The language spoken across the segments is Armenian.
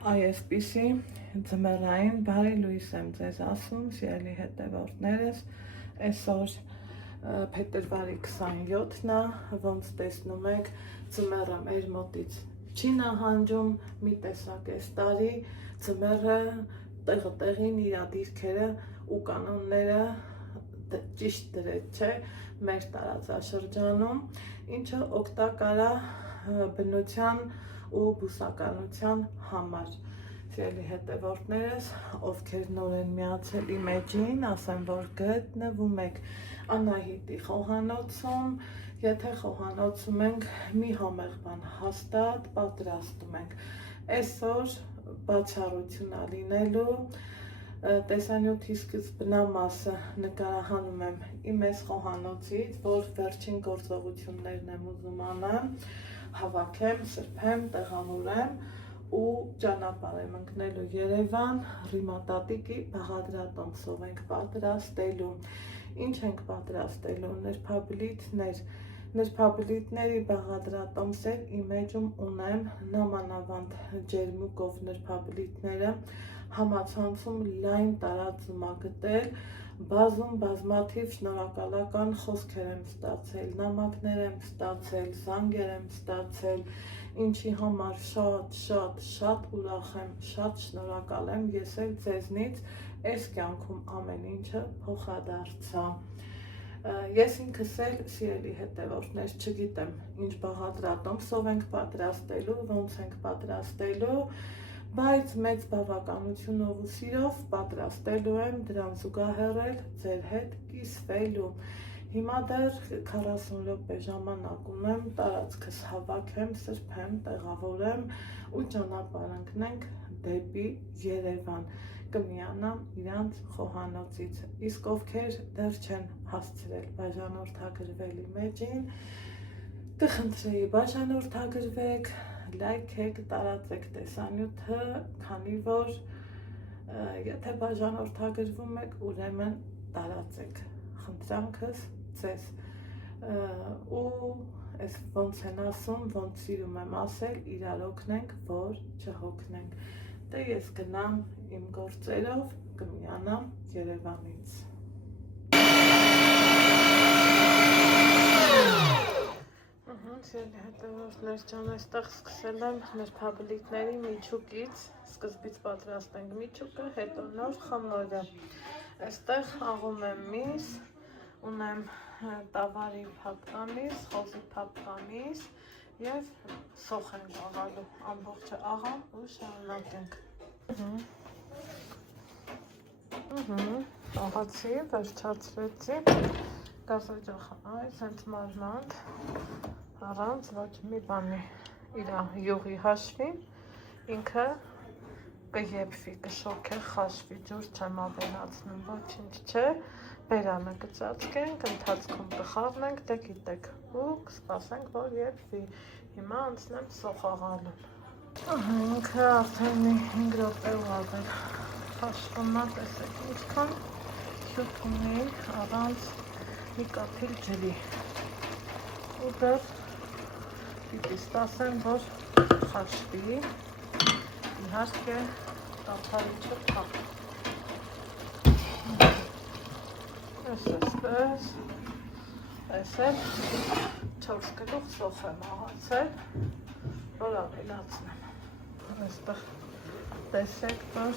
Այսպիսի ձմեռային բարի լույս եմ ձեզ ասում, սիրելի հետևորդներս, այսօր փետրվարի 27-ն է, ոնց տեսնում եք, ձմեռը մեր մոտից չի նահանջում, մի տեսակ այս տարի ձմեռը տեղը տեղին իր դիրքերը ու կանոնները ճիշտ դրեց չէ մեր տարածաշրջանում, ինչը օգտակար է բնության ու բուսականության համար։ Սիրելի հետևորդներս, ովքեր նոր են միացել իմ էջին, ասեմ, որ գտնվում եք Անահիտի խոհանոցում, եթե խոհանոցում ենք մի համեղ բան հաստատ պատրաստում ենք։ Այսօր բացառություն է լինելու, տեսանյութի սկզբնամասը նկարահանում եմ իմ այս խոհանոցից, որ վերջին գործողություններն եմ ուզում անեմ, հավաքեմ, սրբեմ, տեղավորեմ ու ճանապարհ եմ ընկնելու Երևան, Ռիմատատիկի բաղադրատոմսով ենք պատրաստելու։ Ինչ ենք պատրաստելու? Նրբաբլիթների բաղադրատոմսեր իմ էջում ունեմ, նամանավանդ ջերմուկով նրբաբլիթները համացանցում լայն տարածում ա գտել, բազմաթիվ շնորհակալական խոսքեր եմ ստացել, նամակներ եմ ստացել, զանգեր եմ ստացել, ինչի համար շատ ուրախ եմ, շատ շնորհակալ եմ, ես էլ ձեզնից այս կյանքում ամեն ինչը փոխադարձա։ Ես ինքս էլ, սիրելի հետևորդներ, չգիտեմ ինչ բաղադրատոմսով ենք պատրաստելու, ոնց ենք պատրաստելու, բայց մեծ բավականությունով ու սիրով պատրաստելու եմ, դրան զուգահեռ էլ ձեր հետ կիսվելու։ Հիմա դեռ 40 րոպե ժամանակ ունեմ, տարածքս հավաքեմ, սրբեմ, տեղավորեմ ու ճանապարհ ընկնենք դեպի Երևան, կմիանամ իրանց խոհանոցից։ Իսկ ովքեր դեռ չեն հասցրել բաժանորդագրվել իմ էջին, կխնդրեի բաժանորդագրվեք, լայքեք, տարածեք տեսանյութը, քանի որ եթե բաժանորդագրվում եք, ուրեմն տարածեք, խնդրանքս ձեզ ու այս ոնց են ասում, ոնց սիրում եմ ասել, իրար օգնենք, որ չհոգնենք։ Դե ես գնամ իմ գործերով, կմիանամ Երևանից։ Սիրելի հետևորդներ ջան, այստեղ սկսել եմ նրբաբլիթների միջուկից, սկզբից պատրաստենք միջուկը, հետո նոր խմորը։ Այստեղ աղում եմ միս, ունեմ տավարի փափկամիս, խոզի փափկամիս և սոխ ենք աղալու, ամբողջը աղամ ու շարունակենք։ Աղացի, վերջացրեցի, գազօջախը այս հենց մարմանդ, առանց ոչ մի բանի, իր յուղի հաշվի, ինքը կեփվի, կշոքե, խաշվի, ջուր չեմ ավելացնում, ոչինչ չէ, բերանը կծածկենք, ընթացքում կխառնենք, դե գիտեք, ու կսպասենք, որ եփվի։ Հիմա անցնեմ սոխ աղալուն։ Ինքը արդեն 5 րոպե ու ավել խաշվում է, տեսեք ինչքան հյութ ունի, առանց մի կաթիլ ջրի։ Ու դեռ պիտի սպասեմ, որ խաշվի, իհարկե տափարի չփակ։ Այսպես, այս էլ 4 գլուխ սոխ եմ աղացել, որ ավելացնեմ։ Այստեղ տեսեք, որ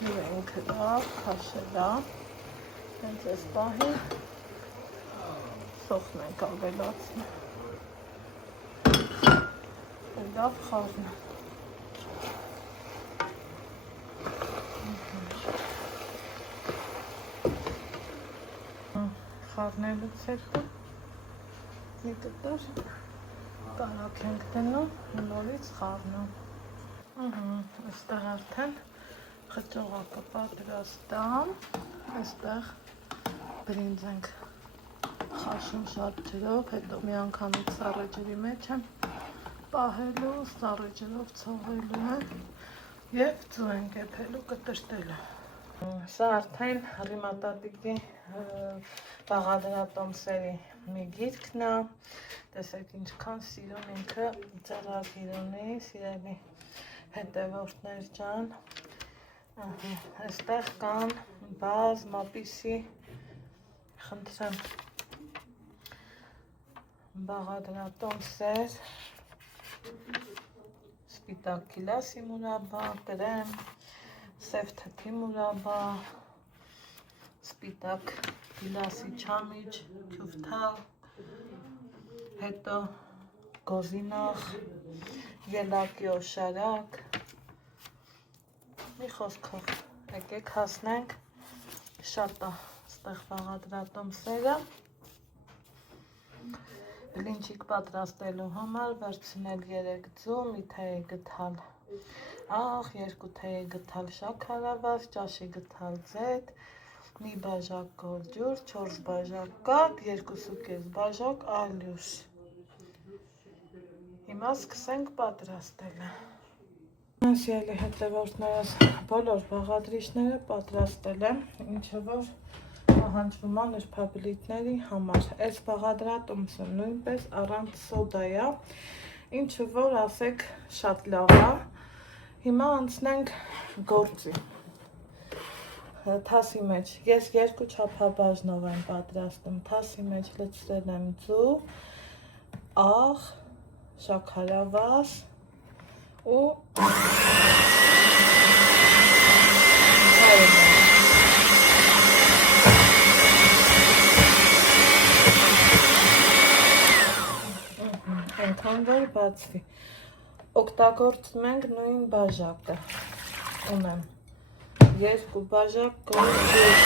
ջուրը ինքը լավ քաշել է, հենց այս պահին սոխն ենք ավելացնում։ Լավ խառնեմ։ Խառնելուց հետո մի կտոր կարագ ենք դնում, նորից խառնում։ Այստեղ արդեն խճողակը պատրաստ է, այստեղ բրինձ ենք խաշում շատ ջրով, հետո մի անգամից սառը ջրի մեջ եմ պահելու, սառը ջրով ցողելու եմ և ձու ենք եփելու, կտրտելու։ Սա արդեն Ռիմատատիկի բաղադրատոմսերի մի գիրքն է, տեսեք ինչքան սիրուն ինքը ծրագիր ունի, սիրելի հետևորդներ ջան, այստեղ կան բազմապիսի, խնդրեմ, բաղադրատոմսեր, սպիտակ գիլասի մուրաբա, կրեմ, սև թթի մուրաբա, սպիտակ գիլասի չամիչ, քյուֆթալ, հետո գոզինախ, ելակի օշարակ, մի խոսքով, եկեք հասնենք, շատ է ստեղ բաղադրատոմսերը, բլինչիկ պատրաստելու համար վերցնել 3 ձու, մի թեյ գթալ աղ, 2 թեյ գթալ շաքարավազ, ճաշի գթալ ձեթ, մի բաժակ գորգյուր, 4 բաժակ կաթ, 2.5 բաժակ ալյուր։ Հիմա սկսենք պատրաստելը։ Սիրելի հետևորդներս, բոլոր բաղադրիչները պատրաստել եմ, ինչը որ պահանջվում է նրբաբլիթների համար։ Այս բաղադրատոմսը նույնպես առանց սոդա է, ինչը որ ասեք շատ լավ է։ Հիմա անցնենք գործի։ Թասի մեջ ես 2 չափաբաժնով եմ պատրաստում, թասի մեջ լցրել եմ ձու, աղ, շաքարավազ ու այնքան որ բացվի։ Օգտագործում ենք նույն բաժակը։ Ունեմ 2 բաժակ գորգյուր,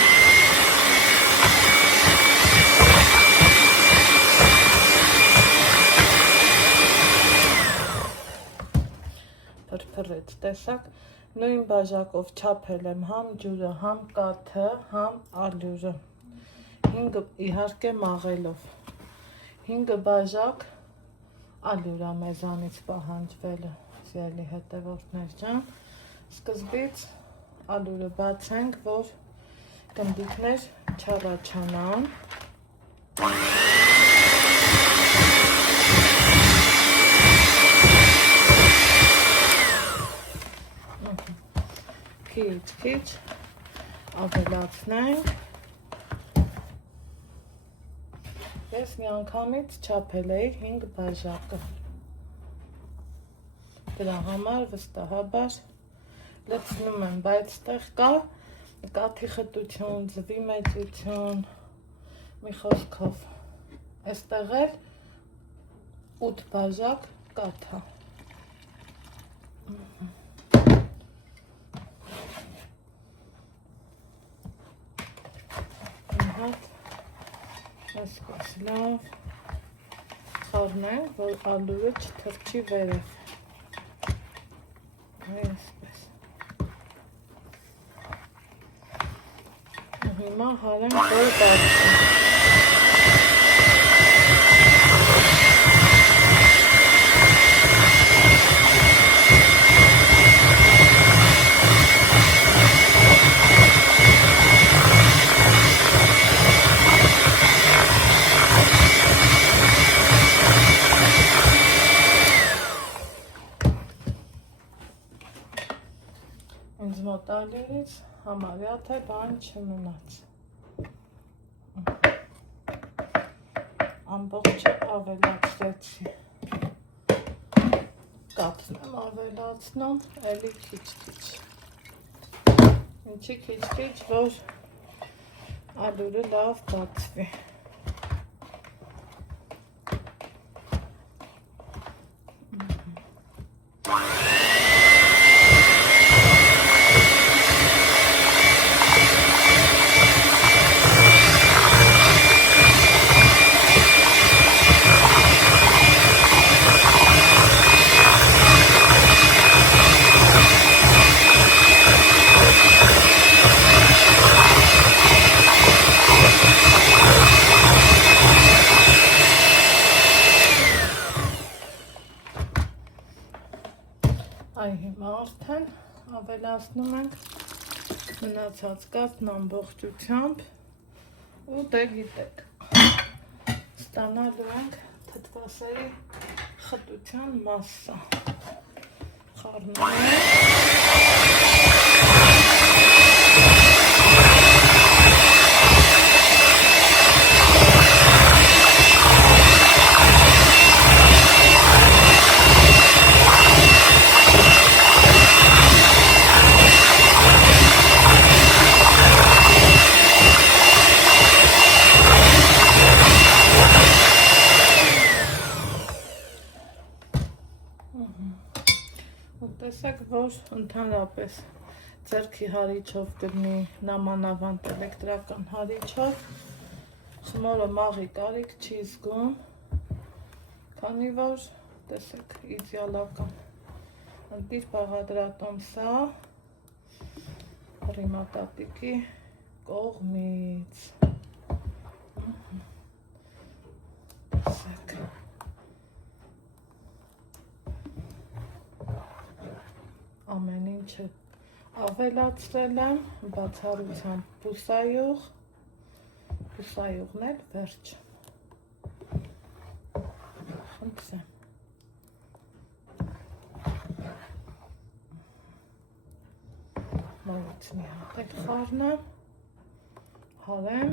փրփրեց, տեսակ, նույն բաժակով չափել եմ համ ջուրը, համ կաթը, համ ալյուրը, 5 իհարկե մաղելով, 5 բաժակ ալյուր է մեզանից պահանջվելը, սիրելի հետևորդներ ջան, սկզբից ալյուրը բացենք, որ գնդիկներ չառաջանան, քիչ ավելացնենք, ես միանգամից չափել էի 5 բաժակը, դրա համար վստահաբար լցնում եմ, բայց տեղ կա կաթի խտություն, ձվի մեծություն, մի խոսքով, այստեղ էլ 8 բաժակ կաթ է։ Այսպես լավ խառնենք, որ ալյուրը չթռչի վերև, այսպես, հիմա հարենք, որ բացենք, ինձ մոտ ալյուրից համարյա թե բան չմնաց, ամբողջը ավելացրեցի, կաթն եմ ավելացնում, էլի քիչ, ինչի քիչ, որ ալյուրը լավ բացվի, հիմա արդեն ավելացնում ենք մնացած կաթն ամբողջությամբ ու դե գիտեք, ստանալու ենք թթվասերի խտության մասսա, Տեսեք, որ ընդհանրապես ձեռքի հարիչով կլինի նամանավանդ էլեկտրական հարիչով խմորը մաղի կարիք չի զգում, քանի որ տեսեք իդեալական ընտիր բաղադրատոմսա ռիմատատիկի կողմից տեսեք ամեն ինչը ավելացրել եմ, բացառությամբ բուսայողն էլ վերջ խնդրեմ նորից մի հատ էլ խառնեմ, հարեմ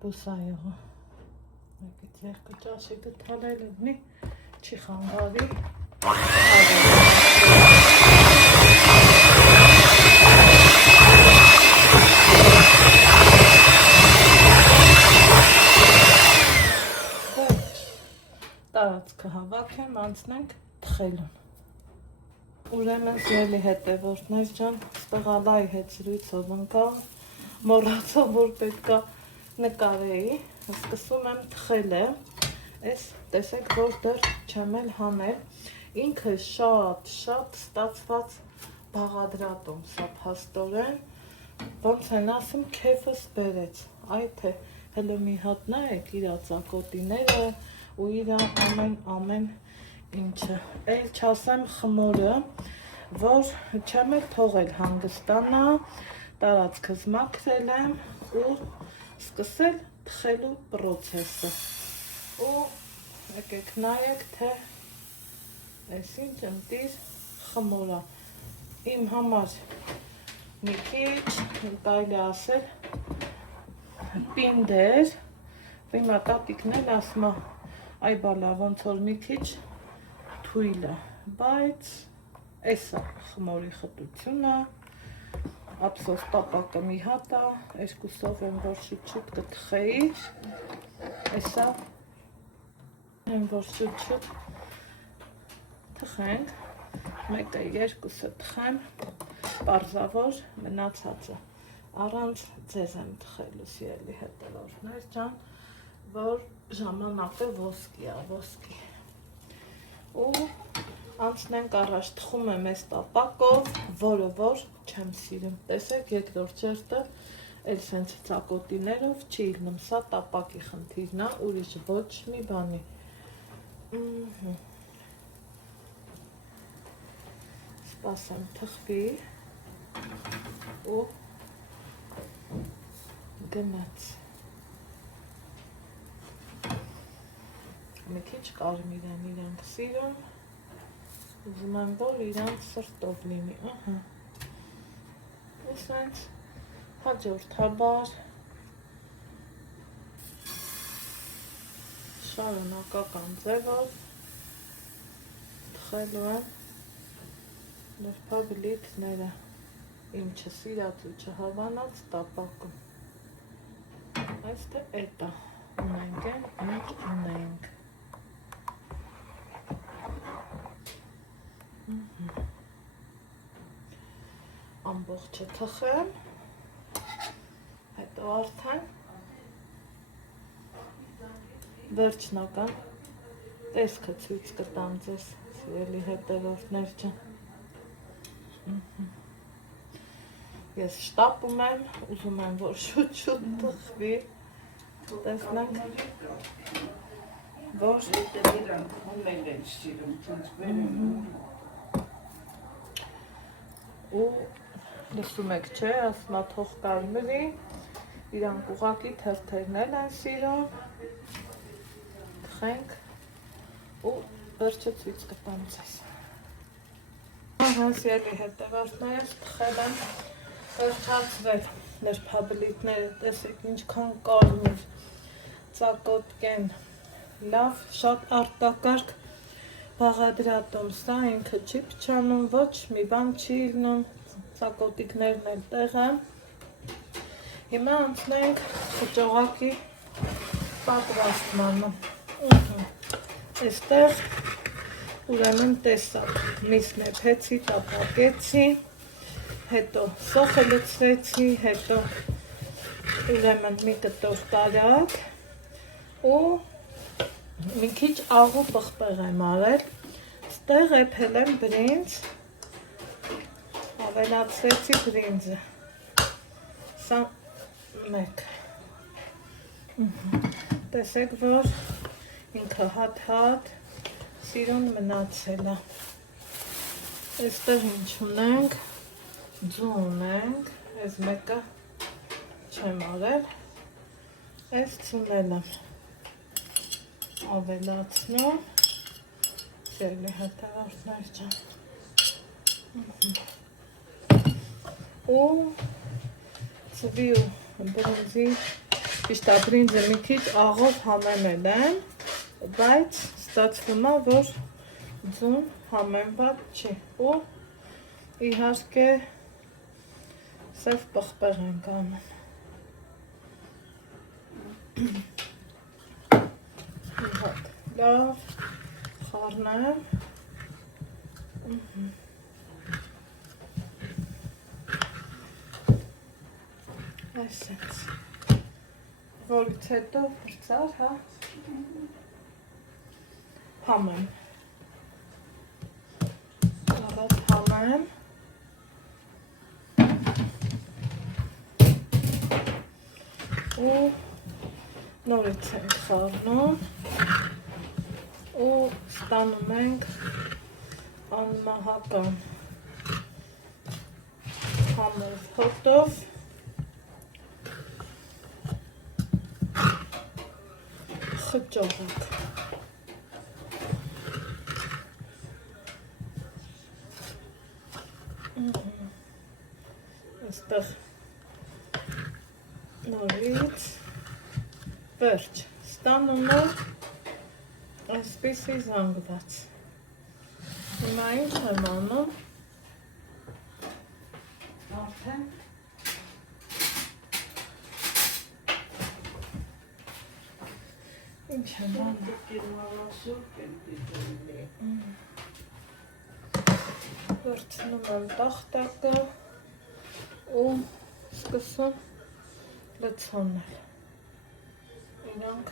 բուսայողը մեկից երկու ճաշիկը թալել լինի չի խանգարի տարածքը հավաքեմ, անցնենք թխելուն ուրեմն սիրելի հետևորդներ ջան ստղալայի հետ զրույցով ընկա մոռացա որ պետքա նկարեի, սկսում եմ թխելը, այս տեսեք, որ դեռ չեմ էլ հանել, ինքը շատ ստացված բաղադրատոմս է փաստորեն, ոնց են ասում, քեֆս բերեց, այ թե հələ մի հատ նայեք իր ծակոտիները ու իր ամեն ինչը, էլ չասեմ խմորը, որ չեմ էլ թողել հանգստանա, տարածքս մաքրել եմ ու սկսել թխելու պրոցեսը ու եկեք նայեք թե այս ինչ ընտիր խմորա իմ համար մի քիչ կարելի ասել պինդեր իմ տատիկն էլ ասում է այ բալա ոնց որ մի քիչ թույլ է բայց էս է խմորի խտությունը ափսոս տապակը մի հատ է, երկուսով եմ որ շուտ կթխեի, էսա եմ որ շուտ թխենք, մեկը երկուսը թխեմ, պարզավոր մնացածը, առանց ձեզ եմ թխելու սիրելի հետևորդներ ջան, որ ժամանակը ոսկի է, ոսկի ու անցնենք առաջ թխում եմ այս տապակով, որը որ չեմ սիրում, տեսեք երկրորդ չերտը էլ սենց ծակոտիներով չի իլնում, սա տապակի խնդիրն է, ուրիշ ոչ մի բանի սպասեմ թխվի ու գնաց մի քիչ կարմիր են իրենք սիրում ուզում եմ, որ իրանց սրտով լինի, ու սենց հաջորդաբար շարունակական ձևով թխելու եմ նրբաբլիթները իմ չսիրած ու չհավանած տապակում այս թե էտա ունենք են, ինչ ունենք ամբողջը թխեմ, հետո արդեն վերջնական տեսքը ցույց կտամ ձեզ Սիրելի հետևորդներ ջան։ Ես շտապում եմ, ուզում եմ, որ շուտ-շուտ տխվի։ Տեսնենք, որ ու լսում եք, չէ, ասմա թող կարմրի, իրանք ուղղակի թերթերն են սիրում, թխենք ու վերջը ցույց կտամ ձեզ։ Սիրելի հետևորդներ, թխել եմ, վերջացվել նրբաբլիթները, տեսեք ինչքան կարմիր, ծակոտկ են, լավ, շատ արտակարգ բաղադրատում, սա ինքը չի փչանում, ոչ մի բան չի լինում, ծակոտիկներն էլ տեղ են։ Հիմա անցնենք խճողակի պատրաստմանը։ Այստեղ ուրեմն տեսակ, միս նեփեցի, տապակեցի, հետո սոխը լցրեցի, հետո ուրեմն մի կտոր տարակ ու մի քիչ աղու պղպեղ եմ արել, ստեղ էփել եմ բրինձ, ավելացրեցի բրինձը, սա մեկ, տեսեք, որ ինքը հատ-հատ սիրուն մնացել է, այստեղ ինչ ունենք, ձու ունենք, այս մեկը չեմ արել, այս ծունել եմ, ավելացնում, սիրելի հետևորդներ ջան, ու ծվի ու բրինձի, ճիշտ է բրինձը մի քիչ աղով համեմել եմ, բայց ստացվում է, որ ձուն համեմված չի, ու իհարկե սև պղպեղ ենք անում։ Լավ խառնեմ, այսպես, որից հետո վրցար, հա, համեմ, լավად համեմ, ու նորից ենք խառնում ու ստանում ենք անմահական համով հոտով խճողակ։ Այստեղ նորից վերջ ստանում եմ այսպիսի զանգված։ Հիմա ինչ եմ անում, արդեն ինչ եմ անում, վերցնում եմ տախտակը ու սկսում լցոնել, իրանք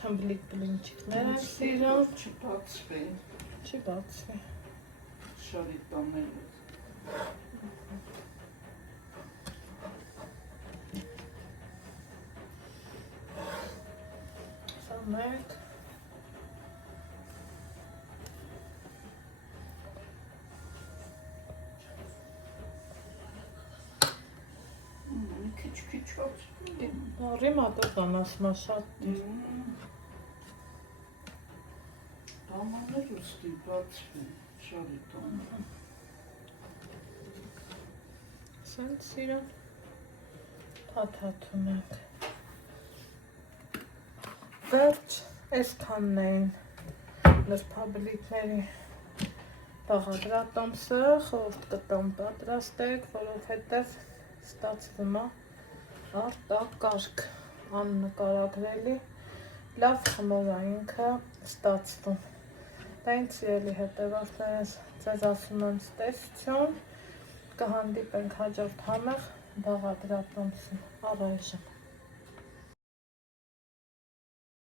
թմբլիկ բլինչիկներ են սիրում, չի բացվի, շարի տանելուց, սա մեկ, քիչ ռիմա տոտան ասմա շատ դիր, տամաներ ուստի բացվի, շարի տանը, սենց սիրուն թաթաթում ենք, վերջ այսքանն էին նրբաբլիթների բաղադրատոմսը, խորհուրդ կտամ պատրաստեք, որովհետև ստացվում է արտակարգ, աննկարագրելի, լավ խմող է ինքը ստացվում։ Բայց սիրելի հետևորդներ, ձեզ ասում եմ ստեսություն, կհանդիպենք հաջորդ համեղ բաղադրատոմսում, առայժմ։